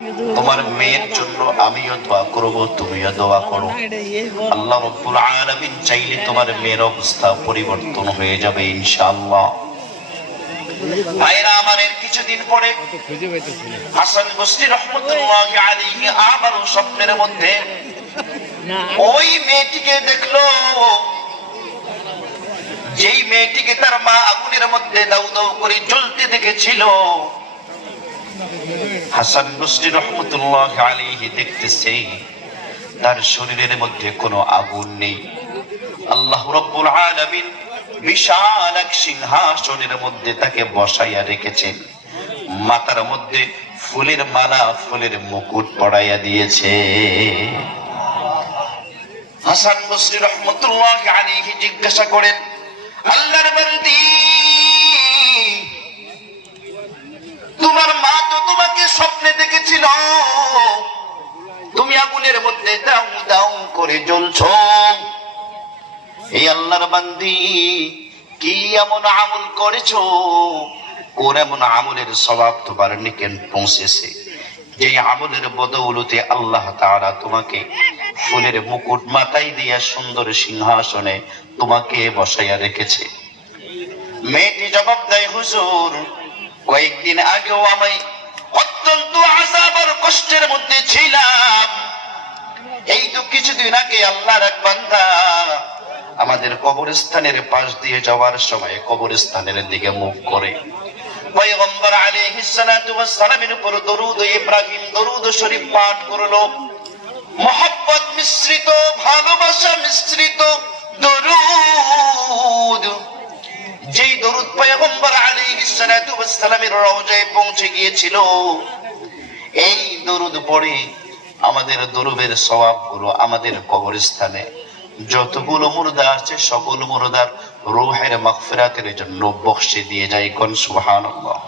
তোমার মেয়ের জন্য আমিও দোয়া করব, তুমিও দোয়া করো। আল্লাহ রাব্বুল আলামিন চাইলে তোমার মেয়ের অবস্থা পরিবর্তন হয়ে যাবে ইনশাআল্লাহ। ভাইরা আমার, এর কিছুদিন পরে হাসান বসরি রহমতুল্লাহি আলাইহি আবারও স্বপ্নের মধ্যে ওই মেয়েটিকে দেখলো, যেই মেয়েটিকে তার মা আগুনের মধ্যে দাউ দাউ করে জ্বলতে দেখেছিল। হাসান বসরি রহমতুল্লাহি আলাইহি দেখতেছে তার শরীরের মধ্যে কোনো আগুন নেই। আল্লাহ রাব্বুল আলামিন বিশাল এক সিংহাসনের মধ্যে তাকে বসাইয়া রেখেছেন। মাথার মধ্যে ফুলের মালা, ফুলের মুকুট পরাইয়া দিয়েছে। হাসান বসরি রহমতুল্লাহি আলাইহি জিজ্ঞাসা করেন, আল্লাহর বান্দি, তোমার মা তো তোমাকে স্বপ্নে দেখেছিল তুমি আগুনের মধ্যে দাউ দাউ করে জ্বলছো। এই আল্লাহর বান্দি, কি এমন আমল করেছো, কোন এমন আমলের সওয়াব তোমার নিকট পৌঁছেছে যে আমলের বদৌলতে আল্লাহ তাআলা তোমাকে ফুলের মুকুট মাথায় দিয়া সুন্দর সিংহাসনে তোমাকে বসাইয়া রেখেছে? মেয়েটি জবাব দেয়, হুজুর, কয়েকদিন আগেও আমি অত্যন্ত আযাব আর কষ্টের মধ্যে ছিলাম। এই তো কিছুদিন আগে আল্লাহর এক বান্দা আমাদের কবরস্থানের পাশ দিয়ে যাওয়ার সময় কবরস্থানের দিকে মুখ করে পয়গম্বর আলাইহিস সালাতু ওয়াস সালামের উপর দরুদ ইব্রাহিম, দরুদ শরীফ পাঠ করলো। মহব্বত মিশ্রিত, ভালোবাসা মিশ্রিত দরুদ, যেই দরুদ পয়গম্বর আলাইহিস সালাতু ওয়াস সালামের রওজায় পৌঁছে গিয়েছিল। এই দরুদ পড়ে আমাদের দরুদের সওয়াবগুলো আমাদের কবরস্থানে যতগুলো মুর্দা আছে সকল মুর্দার রূহের মাগফিরাতের জন্য বখশে দিয়ে যায়। কোন সুবহানাল্লাহ।